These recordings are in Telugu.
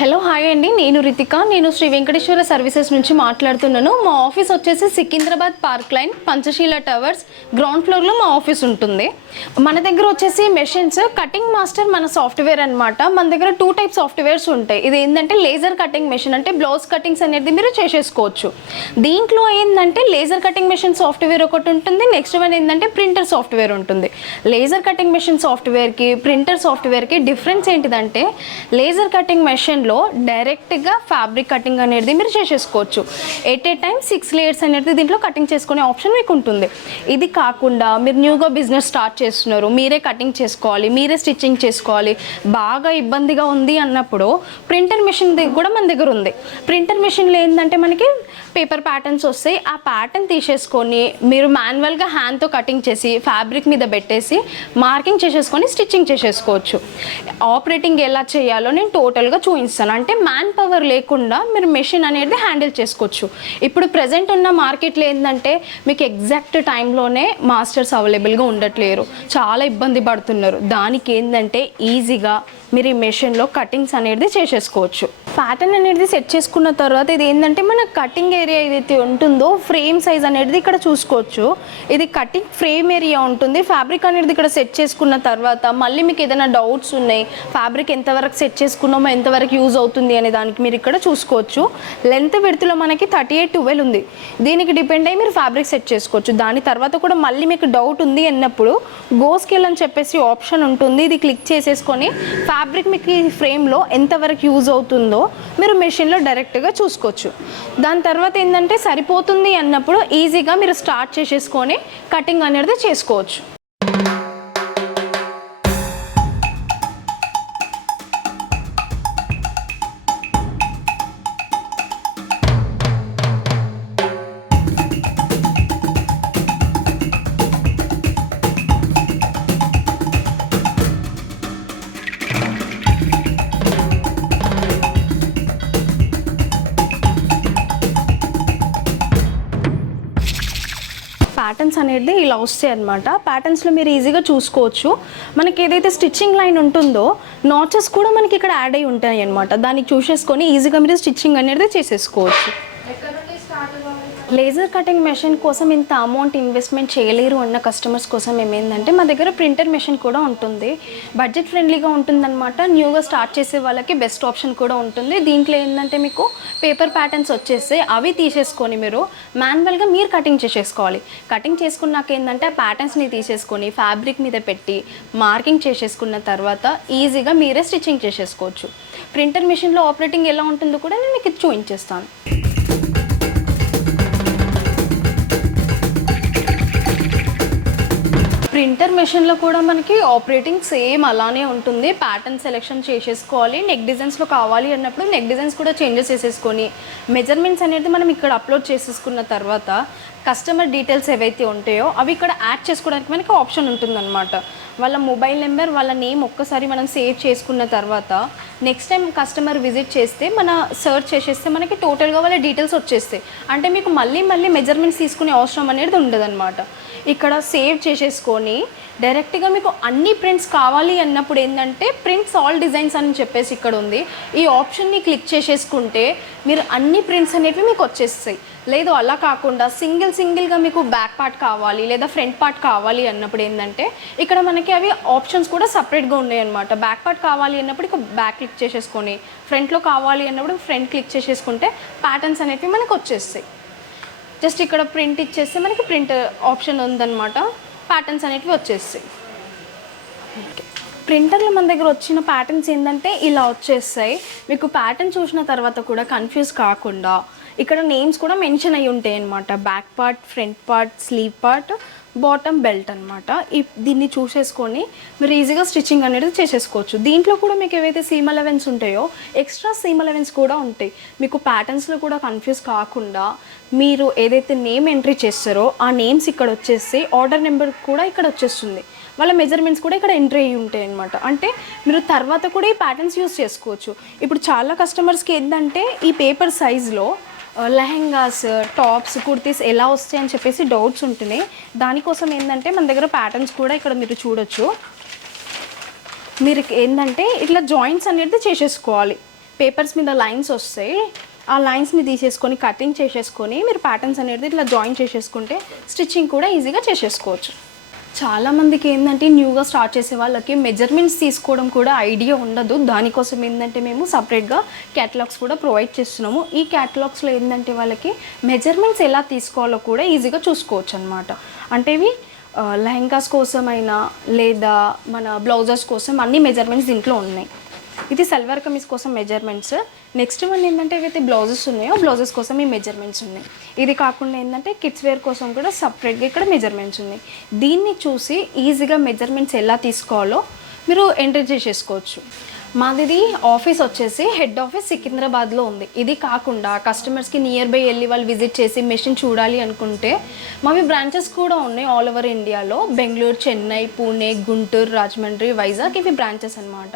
హలో హాయ్ అండి, నేను రితిక. నేను శ్రీ వెంకటేశ్వర సర్వీసెస్ నుంచి మాట్లాడుతున్నాను. మా ఆఫీస్ వచ్చేసి Secunderabad park line Panchsheel towers ground ఫ్లోర్లో మా ఆఫీస్ ఉంటుంది. మన దగ్గర వచ్చేసి మెషిన్స్ కటింగ్ మాస్టర్ మన సాఫ్ట్వేర్ అనమాట. మన దగ్గర 2 టైప్ సాఫ్ట్వేర్స్ ఉంటాయి. ఇది ఏంటంటే లేజర్ కటింగ్ మెషిన్, అంటే బ్లౌజ్ కటింగ్స్ అనేది మీరు చేసేసుకోవచ్చు. దీంట్లో ఏంటంటే లేజర్ కటింగ్ మెషిన్ సాఫ్ట్వేర్ ఒకటి ఉంటుంది, నెక్స్ట్ వన్ ఏంటంటే ప్రింటర్ సాఫ్ట్వేర్ ఉంటుంది. లేజర్ కటింగ్ మెషిన్ సాఫ్ట్వేర్కి ప్రింటర్ సాఫ్ట్వేర్కి డిఫరెన్స్ ఏంటిదంటే లేజర్ కటింగ్ మెషిన్ డైరెక్ట్గా ఫ్యాబ్రిక్ కటింగ్ అనేది మీరు చేసేసుకోవచ్చు. ఎట్ ఏ టైం 6 లేయర్స్ అనేది దీంట్లో కటింగ్ చేసుకునే ఆప్షన్ మీకు ఉంటుంది. ఇది కాకుండా మీరు న్యూగా బిజినెస్ స్టార్ట్ చేస్తున్నారు, మీరే కటింగ్ చేసుకోవాలి, మీరే స్టిచ్చింగ్ చేసుకోవాలి, బాగా ఇబ్బందిగా ఉంది అన్నప్పుడు ప్రింటర్ మెషిన్ కూడా మన దగ్గర ఉంది. ప్రింటర్ మెషిన్లో ఏంటంటే మనకి పేపర్ ప్యాటర్న్స్ వస్తాయి. ఆ ప్యాటర్న్ తీసేసుకొని మీరు మాన్యువల్గా హ్యాండ్తో కటింగ్ చేసి ఫ్యాబ్రిక్ మీద పెట్టేసి మార్కింగ్ చేసేసుకొని స్టిచ్చింగ్ చేసేసుకోవచ్చు. ఆపరేటింగ్ ఎలా చేయాలో నేను టోటల్గా చూపిస్తాను. అంటే మ్యాన్ పవర్ లేకుండా మీరు మెషిన్ అనేది హ్యాండిల్ చేసుకోవచ్చు. ఇప్పుడు ప్రజెంట్ ఉన్న మార్కెట్లో ఏంటంటే మీకు ఎగ్జాక్ట్ టైంలోనే మాస్టర్స్ అవైలబుల్గా ఉండట్లేరు, చాలా ఇబ్బంది పడుతున్నారు. దానికి ఏంటంటే ఈజీగా మీరు ఈ మెషిన్లో కటింగ్స్ అనేది చేసేసుకోవచ్చు. ప్యాటర్న్ అనేది సెట్ చేసుకున్న తర్వాత ఇది ఏంటంటే మన కటింగ్ ఏరియా ఏదైతే ఉంటుందో ఫ్రేమ్ సైజ్ అనేది ఇక్కడ చూసుకోవచ్చు. ఇది కటింగ్ ఫ్రేమ్ ఏరియా ఉంటుంది. ఫ్యాబ్రిక్ అనేది ఇక్కడ సెట్ చేసుకున్న తర్వాత మళ్ళీ మీకు ఏదైనా డౌట్స్ ఉన్నాయి, ఫ్యాబ్రిక్ ఎంతవరకు సెట్ చేసుకున్నామో ఎంతవరకు యూజ్ అవుతుంది అనే దానికి మీరు ఇక్కడ చూసుకోవచ్చు. లెంత్ విడ్త్లో మనకి 38-12 ఉంది. దీనికి డిపెండ్ అయ్యి మీరు ఫ్యాబ్రిక్ సెట్ చేసుకోవచ్చు. దాని తర్వాత కూడా మళ్ళీ మీకు డౌట్ ఉంది అన్నప్పుడు గో స్కేల్ అని చెప్పేసి ఆప్షన్ ఉంటుంది. ఇది క్లిక్ చేసేసుకొని ఫ్యాబ్రిక్ మీకు ఈ ఫ్రేమ్లో ఎంతవరకు యూజ్ అవుతుందో మీరు మెషిన్లో డైరెక్ట్గా చూసుకోవచ్చు. దాని తర్వాత ఏంటంటే సరిపోతుంది అన్నప్పుడు ఈజీగా మీరు స్టార్ట్ చేసేసుకొని కటింగ్ అనేది చేసుకోవచ్చు. ప్యాటర్న్స్ అనేది ఇలా వస్తాయి అనమాట. ప్యాటర్న్స్లో మీరు ఈజీగా చూసుకోవచ్చు. మనకి ఏదైతే స్టిచ్చింగ్ లైన్ ఉంటుందో నాచెస్ కూడా మనకి ఇక్కడ యాడ్ అయి ఉంటాయి అనమాట. దానికి చూసేసుకొని ఈజీగా మీరు స్టిచ్చింగ్ అనేది చేసేసుకోవచ్చు. లేజర్ కటింగ్ మెషిన్ కోసం ఇంత అమౌంట్ ఇన్వెస్ట్మెంట్ చేయలేరు అన్న కస్టమర్స్ కోసం ఏమైందంటే మా దగ్గర ప్రింటర్ మెషిన్ కూడా ఉంటుంది. బడ్జెట్ ఫ్రెండ్లీగా ఉంటుందన్నమాట. న్యూగా స్టార్ట్ చేసే వాళ్ళకి బెస్ట్ ఆప్షన్ కూడా ఉంటుంది. దీంట్లో ఏంటంటే మీకు పేపర్ ప్యాటర్న్స్ వచ్చేసి అవి తీసేసుకొని మీరు మాన్యువల్గా మీరు కటింగ్ చేసేసుకోవాలి. కటింగ్ చేసుకున్నాక ఏంటంటే ఆ ప్యాటర్న్స్ని తీసేసుకొని ఫ్యాబ్రిక్ మీద పెట్టి మార్కింగ్ చేసేసుకున్న తర్వాత ఈజీగా మీరే స్టిచ్చింగ్ చేసేసుకోవచ్చు. ప్రింటర్ మెషిన్లో ఆపరేటింగ్ ఎలా ఉంటుందో కూడా నేను మీకు చూపించేస్తాను. ప్రింటర్ మెషిన్లో కూడా మనకి ఆపరేటింగ్ సేమ్ అలానే ఉంటుంది. ప్యాటర్న్ సెలెక్షన్ చేసేసుకోవాలి. నెక్ డిజైన్స్లో కావాలి అన్నప్పుడు నెక్ డిజైన్స్ కూడా చేంజెస్ చేసేసుకొని మెజర్మెంట్స్ అనేది మనం ఇక్కడ అప్లోడ్ చేసేసుకున్న తర్వాత కస్టమర్ డీటెయిల్స్ ఏవైతే ఉంటాయో అవి ఇక్కడ యాడ్ చేసుకోవడానికి మనకి ఆప్షన్ ఉంటుందన్నమాట. వాళ్ళ మొబైల్ నెంబర్, వాళ్ళ నేమ్ ఒక్కసారి మనం సేవ్ చేసుకున్న తర్వాత నెక్స్ట్ టైం కస్టమర్ విజిట్ చేస్తే మన సర్చ్ చేసేస్తే మనకి టోటల్గా వాళ్ళ డీటెయిల్స్ వచ్చేస్తాయి. అంటే మీకు మళ్ళీ మెజర్మెంట్స్ తీసుకునే అవసరం అనేది ఉండదన్నమాట. ఇక్కడ సేవ్ చేసేసుకొని డైరెక్ట్గా మీకు అన్ని ప్రింట్స్ కావాలి అన్నప్పుడు ఏంటంటే ప్రింట్స్ ఆల్ డిజైన్స్ అని చెప్పేసి ఇక్కడ ఉంది. ఈ ఆప్షన్ని క్లిక్ చేసేసుకుంటే మీరు అన్ని ప్రింట్స్ అనేవి మీకు వచ్చేస్తాయి. లేదు అలా కాకుండా సింగిల్గా మీకు బ్యాక్ పార్ట్ కావాలి లేదా ఫ్రంట్ పార్ట్ కావాలి అన్నప్పుడు ఏంటంటే ఇక్కడ మనకి అవి ఆప్షన్స్ కూడా సపరేట్గా ఉన్నాయి అనమాట. బ్యాక్ పార్ట్ కావాలి అన్నప్పుడు ఇక బ్యాక్ క్లిక్ చేసేసుకొని ఫ్రంట్లో కావాలి అన్నప్పుడు ఫ్రంట్ క్లిక్ చేసేసుకుంటే ప్యాటర్న్స్ అనేవి మనకు వచ్చేస్తాయి. జస్ట్ ఇక్కడ ప్రింట్ ఇచ్చేస్తే మనకి ప్రింట్ ఆప్షన్ ఉందన్నమాట. ప్యాటర్న్స్ అనేవి వచ్చేస్తాయి. ప్రింటర్లో మన దగ్గర వచ్చిన ప్యాటర్న్స్ ఏంటంటే ఇలా వచ్చేస్తాయి. మీకు ప్యాటర్న్ చూసిన తర్వాత కూడా కన్ఫ్యూజ్ కాకుండా ఇక్కడ నేమ్స్ కూడా మెన్షన్ అయ్యి ఉంటాయి అన్నమాట. Back part, front part, slew part, bottom belt అనమాట. దీన్ని చూసేసుకొని మీరు ఈజీగా స్టిచ్చింగ్ అనేది చేసేసుకోవచ్చు. దీంట్లో కూడా మీకు ఏవైతే సీమ్ అలవెన్స్ ఉంటాయో ఎక్స్ట్రా సీమ్ అలవెన్స్ కూడా ఉంటాయి. మీకు ప్యాటర్న్స్లో కూడా కన్ఫ్యూజ్ కాకుండా మీరు ఏదైతే నేమ్ ఎంట్రీ చేస్తారో ఆ నేమ్స్ ఇక్కడ వచ్చేసి ఆర్డర్ నెంబర్ కూడా ఇక్కడ వచ్చేస్తుంది. వాళ్ళ మెజర్మెంట్స్ కూడా ఇక్కడ ఎంట్రీ అయ్యి ఉంటాయి అనమాట. అంటే మీరు తర్వాత కూడా ఈ ప్యాటర్న్స్ యూస్ చేసుకోవచ్చు. ఇప్పుడు చాలా కస్టమర్స్కి ఏంటంటే ఈ పేపర్ సైజ్లో లెహెంగాస్, టాప్స్, కుర్తీస్ ఎలా వస్తాయి అని చెప్పేసి డౌట్స్ ఉంటున్నాయి. దానికోసం ఏంటంటే మన దగ్గర ప్యాటర్న్స్ కూడా ఇక్కడ మీరు చూడొచ్చు. మీరు ఏంటంటే ఇట్లా జాయింట్స్ అనేది చేసేసుకోవాలి. పేపర్స్ మీద లైన్స్ వస్తాయి. ఆ లైన్స్ని తీసేసుకొని కటింగ్ చేసేసుకొని మీరు ప్యాటర్న్స్ అనేది ఇట్లా జాయిన్ చేసేసుకుంటే స్టిచ్చింగ్ కూడా ఈజీగా చేసేసుకోవచ్చు. చాలామందికి ఏంటంటే న్యూగా స్టార్ట్ చేసే వాళ్ళకి మెజర్మెంట్స్ తీసుకోవడం కూడా ఐడియా ఉండదు. దానికోసం ఏంటంటే మేము సపరేట్గా క్యాటలాగ్స్ కూడా ప్రొవైడ్ చేస్తున్నాము. ఈ క్యాటలాగ్స్లో ఏంటంటే వాళ్ళకి మెజర్మెంట్స్ ఎలా తీసుకోవాలో కూడా ఈజీగా చూసుకోవచ్చు అనమాట. అంటే ఇవి లెహంగాస్ కోసమైనా లేదా మన బ్లౌజెస్ కోసం అన్ని మెజర్మెంట్స్ దీంట్లో ఉన్నాయి. ఇది సల్వార్ కమీజ్ కోసం మెజర్మెంట్స్. నెక్స్ట్ వన్ ఏంటంటే ఏవైతే బ్లౌజెస్ ఉన్నాయో బ్లౌజెస్ కోసం ఈ మెజర్మెంట్స్ ఉన్నాయి. ఇది కాకుండా ఏంటంటే కిడ్స్ వేర్ కోసం కూడా సపరేట్గా ఇక్కడ మెజర్మెంట్స్ ఉన్నాయి. దీన్ని చూసి ఈజీగా మెజర్మెంట్స్ ఎలా తీసుకోవాలో మీరు ఎంటర్ చేసేసుకోవచ్చు. మాది ఆఫీస్ వచ్చేసి హెడ్ ఆఫీస్ సికింద్రాబాద్లో ఉంది. ఇది కాకుండా కస్టమర్స్కి నియర్ బై వెళ్ళి వాళ్ళు విజిట్ చేసి మెషిన్ చూడాలి అనుకుంటే మావి బ్రాంచెస్ కూడా ఉన్నాయి ఆల్ ఓవర్ ఇండియాలో. బెంగళూరు, చెన్నై, పూణే, గుంటూరు, రాజమండ్రి, వైజాగ్ ఇవి బ్రాంచెస్ అనమాట.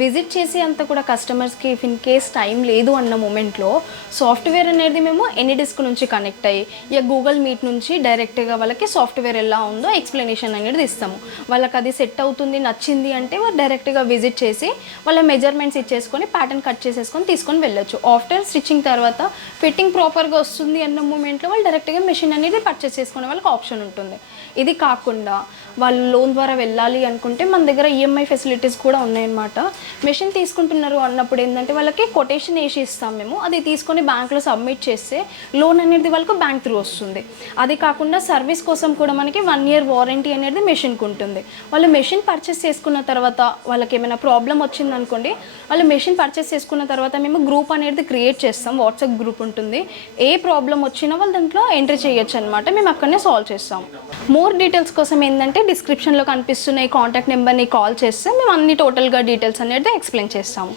విజిట్ చేసి అంతా కూడా కస్టమర్స్కి ఇఫ్ ఇన్ కేస్ టైం లేదు అన్న మూమెంట్లో సాఫ్ట్వేర్ అనేది మేము ఎనీ డిస్క్ నుంచి కనెక్ట్ అయ్యి ఇక గూగుల్ మీట్ నుంచి డైరెక్ట్గా వాళ్ళకి సాఫ్ట్వేర్ ఎలా ఉందో ఎక్స్ప్లెనేషన్ అనేది ఇస్తాము. వాళ్ళకి అది సెట్ అవుతుంది నచ్చింది అంటే వాళ్ళు డైరెక్ట్గా విజిట్ చేసి వాళ్ళ మెజర్మెంట్స్ ఇచ్చేసుకొని ప్యాటర్న్ కట్ చేసేసుకొని తీసుకొని వెళ్ళొచ్చు. ఆఫ్టర్ స్టిచ్చింగ్ తర్వాత ఫిట్టింగ్ ప్రాపర్గా వస్తుంది అన్న మూమెంట్లో వాళ్ళు డైరెక్ట్గా మెషిన్ అనేది పర్చేస్ చేసుకునే వాళ్ళకి ఆప్షన్ ఉంటుంది. ఇది కాకుండా వాళ్ళు లోన్ ద్వారా వెళ్ళాలి అనుకుంటే మన దగ్గర ఈఎంఐ ఫెసిలిటీస్ కూడా ఉన్నాయన్నమాట. మెషిన్ తీసుకుంటున్నారు అన్నప్పుడు ఏంటంటే వాళ్ళకి కొటేషన్ వేసి ఇస్తాం మేము. అది తీసుకొని బ్యాంక్లో సబ్మిట్ చేస్తే లోన్ అనేది వాళ్ళకు బ్యాంక్ త్రూ వస్తుంది. అది కాకుండా సర్వీస్ కోసం కూడా మనకి 1 year వారంటీ అనేది మెషిన్కి ఉంటుంది. వాళ్ళు మెషిన్ పర్చేస్ చేసుకున్న తర్వాత వాళ్ళకి ఏమైనా ప్రాబ్లం వచ్చిందనుకోండి, వాళ్ళు మెషిన్ పర్చేస్ చేసుకున్న తర్వాత మేము గ్రూప్ అనేది క్రియేట్ చేస్తాం. వాట్సాప్ గ్రూప్ ఉంటుంది. ఏ ప్రాబ్లం వచ్చినా వాళ్ళు దాంట్లో ఎంట్రీ చేయొచ్చు అనమాట. మేము అక్కడనే సాల్వ్ చేస్తాం. మోర్ డీటెయిల్స్ కోసం ఏంటంటే డిస్క్రిప్షన్లో కనిపిస్తున్న ఈ కాంటాక్ట్ నెంబర్ని కాల్ చేస్తే మేము అన్ని టోటల్గా డీటెయిల్స్ అనేది ఎక్స్ప్లెయిన్ చేస్తాము.